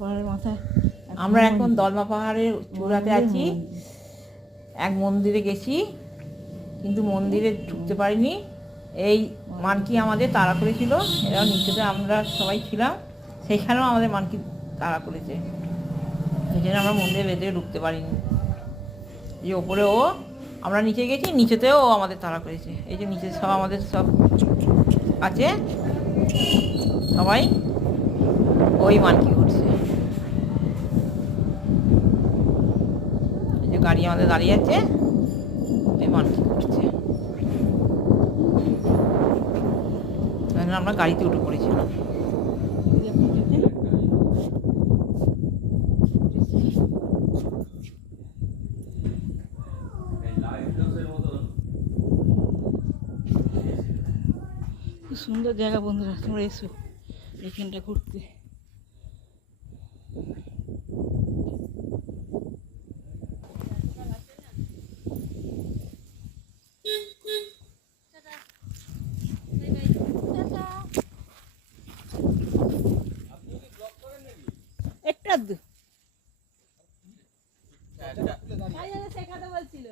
পাহাড়ের মাথায় আমরা এখন দলমা পাহাড়ের চূড়াতে আছি। এক মন্দিরে গেছি, কিন্তু মন্দিরে ঢুকতে পারিনি। এই মানকি আমাদের তাড়া করেছিল, এরাও নিচেতে আমরা সবাই ছিলাম, সেইখানেও আমাদের মানকি তাড়া করেছে, এই জন্য আমরা মন্দিরে ভেতরে ঢুকতে পারিনি। যে ওপরে ও, আমরা নিচে গেছি, নিচেতেও ও আমাদের তাড়া করেছে। এই যে নিচে সব আমাদের সব আছে, সবাই ওই মানকি ঘুরছে। এই যে গাড়ি আমাদের দাঁড়িয়ে আছে, ওই মানকি ঘুরছে। আমরা গাড়িতে উঠে পড়েছিলাম। খুব সুন্দর জায়গা বন্ধুরা, তোমরা এসো এখানটা ঘুরতে। একটা শেখাতে বলছিল।